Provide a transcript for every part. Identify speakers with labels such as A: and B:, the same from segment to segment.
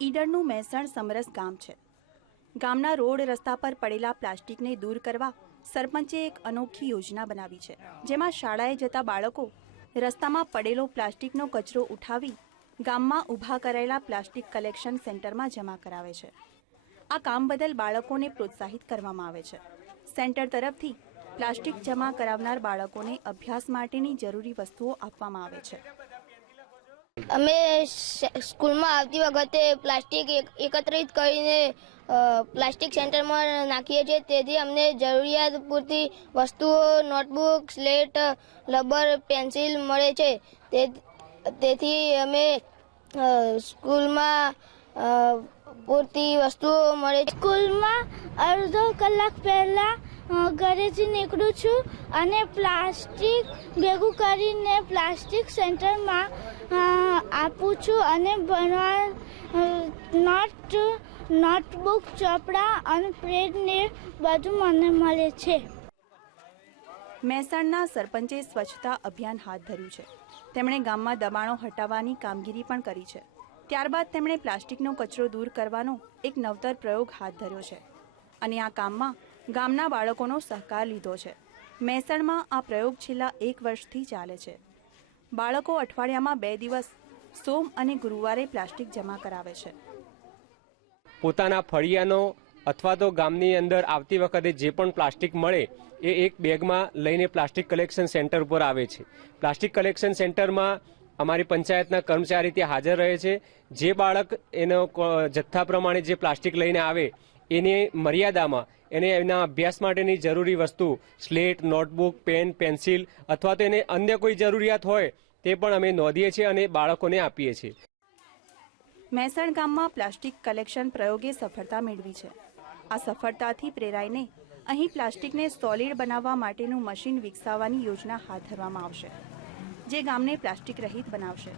A: ઈડરનું મહેસણ સમરસ ગામ છે. ગામના રોડ રસ્તા પર પડેલા પ્લાસ્ટિકને દૂર કરવા સરપંચે એક અનોખી યોજના બનાવી છે, જેમાં શાળાએ જતા બાળકો રસ્તામાં પડેલો પ્લાસ્ટિકનો કચરો ઉઠાવી ગામમાં ઊભા કરાયેલા પ્લાસ્ટિક કલેક્શન સેન્ટરમાં જમા કરાવે છે. આ કામ બદલ બાળકોને પ્રોત્સાહિત કરવામાં આવે છે. સેન્ટર તરફથી પ્લાસ્ટિક જમા કરાવનાર બાળકોને અભ્યાસ માટેની જરૂરી વસ્તુઓ આપવામાં આવે છે.
B: અમે સ્કૂલમાં આવતી વખતે પ્લાસ્ટિક એકત્રિત કરીને પ્લાસ્ટિક સેન્ટરમાં નાખીએ છીએ. તેથી અમને જરૂરિયાત પૂરતી વસ્તુઓ, નોટબુક, સ્લેટ, રબર, પેન્સિલ મળે છે. તેથી અમે સ્કૂલમાં પૂરતી વસ્તુઓ મળે છે.
C: સ્કૂલમાં અડધો કલાક પહેલાં ઘરેથી નીકળું છું અને પ્લાસ્ટિક, ભેગું કરીને પ્લાસ્ટિક સેન્ટરમાં આપું છું અને ભણવા નોટ, નોટબુક, ચોપડા અને પેનને બધું મને મળે છે.
A: મહેસાણના સરપંચે સ્વચ્છતા અભિયાન હાથ ધર્યું છે. તેમણે ગામમાં દબાણો હટાવવાની કામગીરી પણ કરી છે. ત્યારબાદ તેમણે પ્લાસ્ટિકનો કચરો દૂર કરવાનો એક નવતર પ્રયોગ હાથ ધર્યો છે. અને આ કામમાં ગામના બાળકોનો સહકાર લીધો છે. મહેસાણમાં આ પ્રયોગ છેલ્લા એક વર્ષથી ચાલે છે. બાળકો અઠવાડિયામાં બે દિવસ સોમ અને ગુરુવારે પ્લાસ્ટિક જમા કરાવે છે.
D: પોતાના ફળિયાનો અથવા તો ગામની અંદર આવતી વખતે જે પણ પ્લાસ્ટિક મળે, એ એક બેગમાં લઈને પ્લાસ્ટિક કલેક્શન સેન્ટર ઉપર આવે છે. પ્લાસ્ટિક કલેક્શન સેન્ટરમાં અમારી પંચાયતના કર્મચારી ત્યાં હાજર રહે છે. જે બાળક એનો જથ્થા પ્રમાણે જે પ્લાસ્ટિક લઈને આવે, એની મર્યાદામાં એને એના અભ્યાસ માટેની જરૂરી વસ્તુ, સ્લેટ, નોટબુક, પેન, પેન્સિલ અથવા તો એને અન્ય કોઈ જરૂરિયાત હોય, તે પણ અમે નોંધીએ છીએ અને બાળકોને આપીએ છીએ.
A: મહેસાણ ગામમાં પ્લાસ્ટિક કલેક્શન પ્રયોગે સફળતા મેળવી છે. આ સફળતાથી પ્રેરાઈને અહીં પ્લાસ્ટિકને સોલિડ બનાવવા માટેનું મશીન વિકસાવવાની યોજના હાથ ધરવામાં આવશે, જે ગામને પ્લાસ્ટિક રહિત બનાવશે.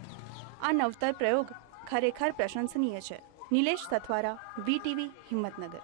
A: આ નવતર પ્રયોગ ખરેખર પ્રશંસનીય છે. નિલેશ સથવારા વીટીવી હિંમતનગર.